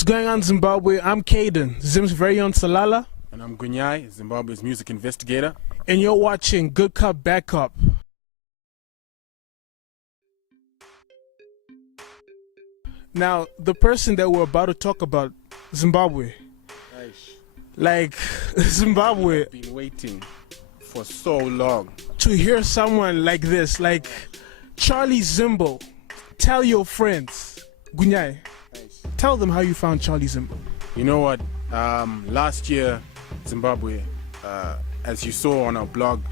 What's going on, Zimbabwe? I'm Caden, Zim's very own Salala. And I'm Gunyai, Zimbabwe's music investigator. And you're watching Good Cup, Bad Cup. Now, the person that we're about to talk about, Zimbabwe. Nice. Like, Zimbabwe. I've been waiting for so long to hear someone like this, like Charlie Zimbo. Tell your friends. Gunyai, Nice. Tell them how you found Charlie Zimbo. You know what? Last year, Zimbabwe, as you saw on our blog,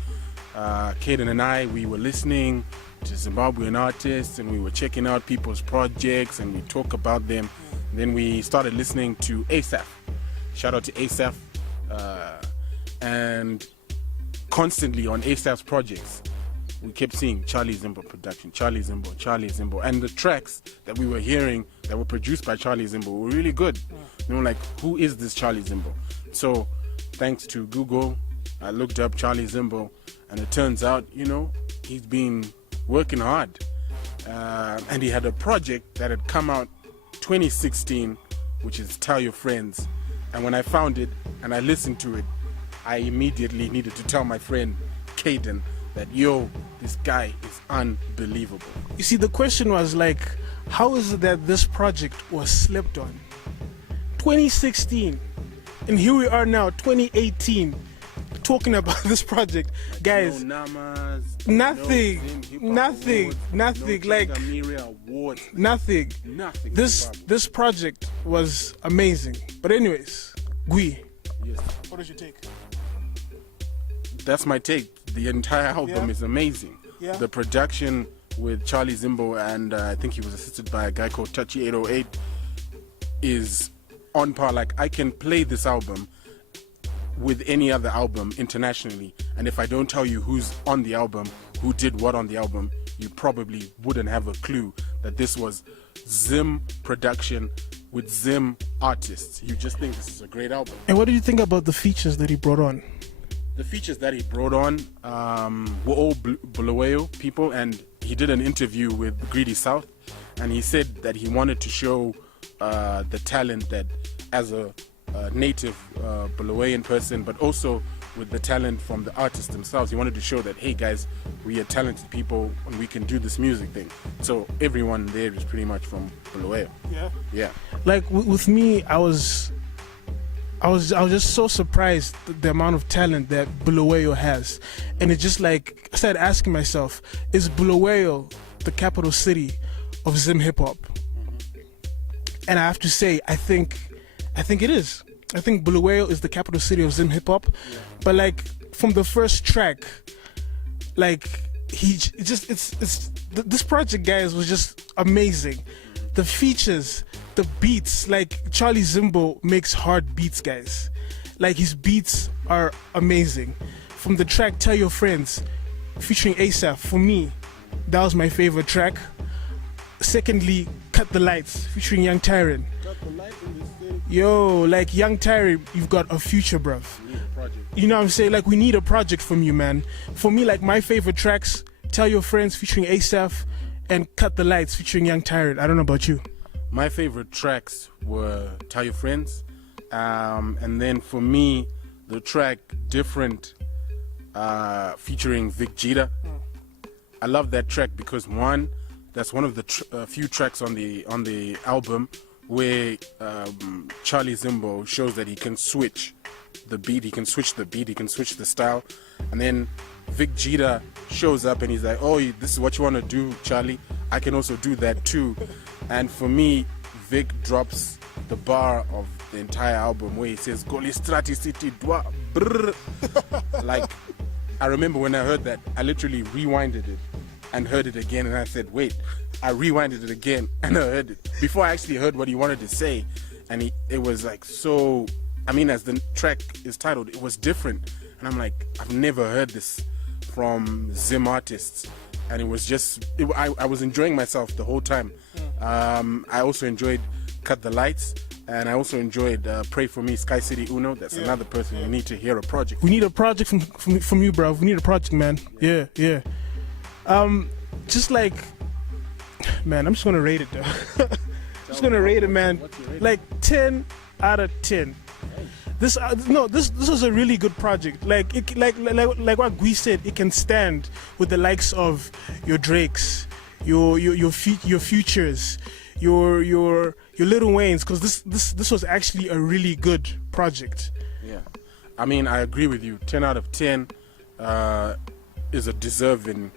Caden and I, we were listening to Zimbabwean artists and we were checking out people's projects and we talk about them. Then we started listening to ASAF. Shout out to ASAF. And constantly on ASAF's projects, we kept seeing Charlie Zimbo production, Charlie Zimbo, Charlie Zimbo. And the tracks that we were hearing that were produced by Charlie Zimbo were really good. You know, like, who is this Charlie Zimbo? So, thanks to Google, I looked up Charlie Zimbo, and it turns out, you know, he's been working hard. And he had a project that had come out 2016, which is Tell Your Friends. And when I found it and I listened to it, I immediately needed to tell my friend Caden that, yo, this guy is unbelievable. You see, the question was like, how is it that this project was slept on? 2016, and here we are now, 2018, talking about this project. Like, guys, no Namas, nothing, no nothing, awards, nothing, no like awards, nothing. This project was amazing. But anyways, Gui, yes. What is your take? That's my take. The entire album is amazing. Yeah. The production with Charlie Zimbo and I think he was assisted by a guy called Touchy 808 is on par. Like, I can play this album with any other album internationally, and if I don't tell you who's on the album, who did what on the album, you probably wouldn't have a clue that this was Zim production with Zim artists. You just think this is a great album. And what did you think about the features that he brought on? The features that he brought on were all Bulawayo people, and he did an interview with Greedy South, and he said that he wanted to show the talent that as a native Bulawayan person, but also with the talent from the artists themselves. He wanted to show that, hey guys, we are talented people and we can do this music thing. So everyone there is pretty much from Bulawayo. Yeah. Like with me, I was just so surprised the amount of talent that Bulawayo has. And it's just like, I started asking myself, is Bulawayo the capital city of Zim hip hop? And I have to say, I think it is. I think Bulawayo is the capital city of Zim hip hop. Yeah. But like, from the first track, like, this project, guys, was just amazing. The features, the beats, like Charlie Zimbo makes hard beats, guys. Like, his beats are amazing. From the track Tell Your Friends featuring ASAF, for me, that was my favorite track. Secondly, Cut the Lights featuring Young Tyrant. Yo, like, Young Tyrant, you've got a future, bruv. You know what I'm saying? Like, we need a project from you, man. For me, like, my favorite tracks, Tell Your Friends featuring ASAF and Cut the Lights featuring Young Tyrant. I don't know about you. My favorite tracks were Tell Your Friends, and then for me, the track Different featuring Vic Jeter. I love that track because, one, that's one of the few tracks on the album where Charlie Zimbo shows that he can switch the beat, he can switch the style, and then Vic Jeter shows up and he's like, oh, this is what you want to do, Charlie, I can also do that too. And for me, Vic drops the bar of the entire album where he says, Goli Strati City Dwa brr. Like, I remember when I heard that, I literally rewinded it and heard it again, and I said, wait, I rewinded it again and I heard it before I actually heard what he wanted to say. And it was like, so, I mean, as the track is titled, it was different, and I'm like, I've never heard this from Zim artists. And it was just, I was enjoying myself the whole time. I also enjoyed Cut the Lights, and I also enjoyed Pray For Me, Sky City Uno. That's another person we need to hear a project. We need a project from you, bro. We need a project, man. Yeah. Just like, man, I'm just gonna rate it though. just gonna rate it, man. What's your rating? Like 10 out of 10. This this was a really good project. Like what Gui said, it can stand with the likes of your Drakes, your Futures, your Little Waynes, because this was actually a really good project. Yeah, I mean, I agree with you. 10 out of 10 is a deserving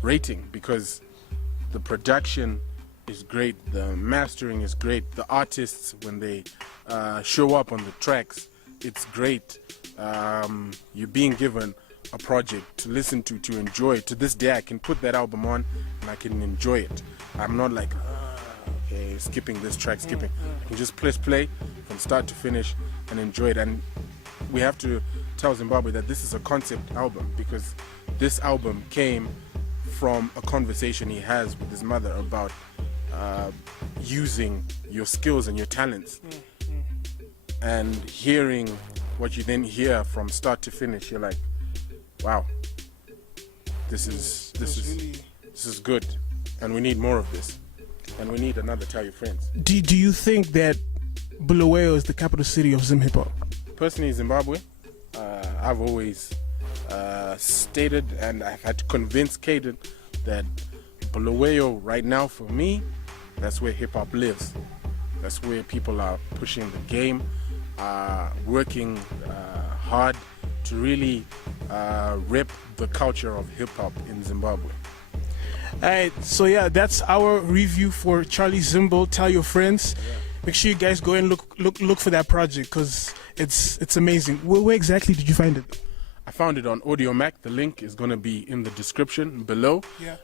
rating because the production is great, the mastering is great, the artists when they show up on the tracks, it's great. You're being given a project to listen to enjoy. To this day, I can put that album on and I can enjoy it. I'm not like, okay, skipping this track, skipping. I can just press play from start to finish and enjoy it. And we have to tell Zimbabwe that this is a concept album because this album came from a conversation he has with his mother about using your skills and your talents. And hearing what you then hear from start to finish, you're like, wow, this is good, and we need more of this, and we need another Tell Your Friends. Do you think that Bulawayo is the capital city of Zim hip hop? Personally, Zimbabwe, I've always stated, and I've had to convince Caden that Bulawayo right now for me, that's where hip hop lives. That's where people are pushing the game, working hard to really rep the culture of hip hop in Zimbabwe. Alright, so yeah, that's our review for Charlie Zimble. Tell Your Friends. Make sure you guys go and look for that project because it's amazing. Where exactly did you find it? I found it on Audio Mac. The link is going to be in the description below. Yeah.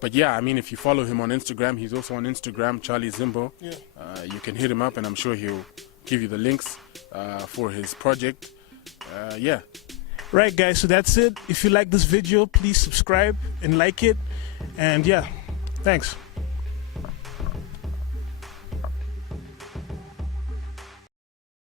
But yeah, I mean, if you follow him on Instagram, he's also on Instagram, Charlie Zimbo. Yeah. You can hit him up, and I'm sure he'll give you the links for his project. Yeah. Right, guys. So that's it. If you like this video, please subscribe and like it. And yeah, thanks.